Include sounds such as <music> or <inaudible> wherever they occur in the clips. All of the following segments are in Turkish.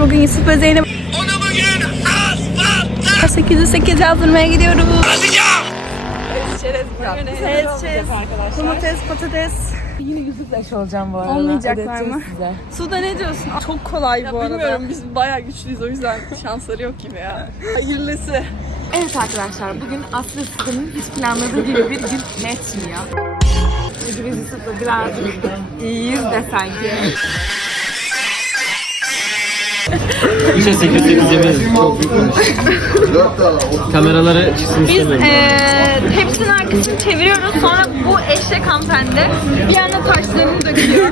Bugün Yusuf ve Zeynep 808 yazdırmaya gidiyoruz. Çerez, çerez, çerez, domates, patates. Yine yüzükleş olacağım bu arada. Olmayacaklar mı? Size. Suda ne diyorsun? Çok kolay bu arada. Bilmiyorum biz bayağı güçlüyüz o yüzden şansları yok gibi ya. Hayırlısı. Evet arkadaşlar bugün Aslı Sıkı'nın hiç planladığı gibi bir gün geçmiyor. Çünkü biz Yusuf'la birazcık iyiyiz de sanki. İşte 808 yemeyiz. Çok büyük olmuş. Kameralara çıksın Biz istemiyorum. eee tepsinin arkasını çeviriyoruz. Sonra bu eşek hanımefendi bir anda taşlarını döküyor.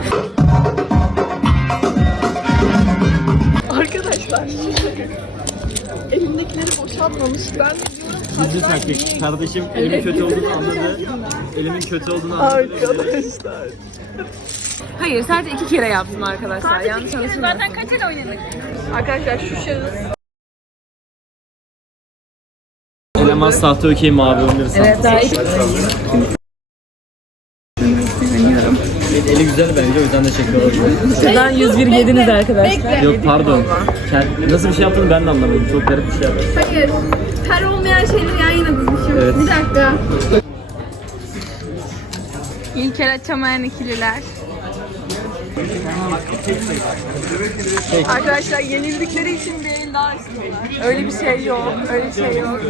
Boşaltmamış. Ben de diyorum Gizli taktik. Kardeşim elimin kötü olduğunu anladı. Elimin kötü olduğunu anladı. arkadaşlar. Hayır sadece iki kere yaptım arkadaşlar. Yanlış anlaşılmasın. Zaten kaç el oynadık? Arkadaşlar şu şahıs Eleman sahte okey mavi onları. Evet daha ilk Eli güzel bence o yüzden de olabilir. Şuradan 101 yediniz arkadaşlar. Yok pardon. Nasıl bir şey yaptığını ben de anlamadım. Çok garip bir şey yaptım. Hayır. Ter olmayan şeyleri yan yana dizmişim. Evet. Bir dakika. İlker açamayan ikililer. Arkadaşlar yenildikleri için bir el daha istiyorlar. Öyle bir şey yok. Öyle bir şey yok.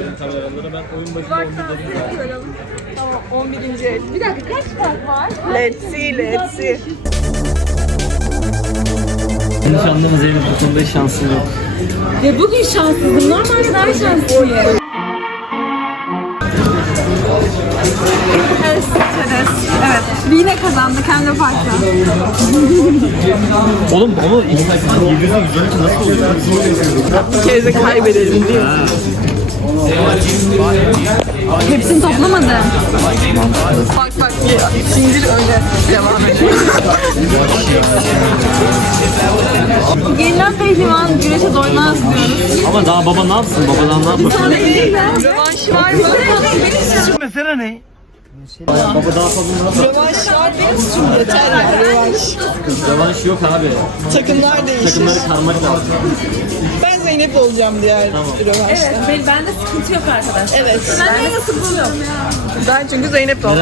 Tamam 11. el. Bir dakika kaç fark var? Let's see, let's see. Yanlış anlama Zeynep bu konuda hiç şansın yok. Ya bugün şanssızım. Normalde daha şanslıyım. Evet. Evet. Yine kazandık hem de farklı. Oğlum onu Instagram'da 712 nasıl oluyor? Bir kere de kaybedelim diye. Hepsini toplamadım. Bak bak bir sindir öyle devam ediyor. <laughs> Yenilen pehlivan güreşe doymaz diyoruz. Ama daha baba ne yapsın? Babadan ne yapmasın? Rövanşı var mı? Baba daha fazla yapar? Rövanş var benim suçum yeter ya rövanş. Rövanş yok abi. Takımlar değişir. Takımları karmak lazım. Ben Zeynep olacağım diğer rövanşta. Ben, bende sıkıntı yok arkadaşlar. Evet. Ben de nasıl buluyorum ya? Ben çünkü Zeynep oldum.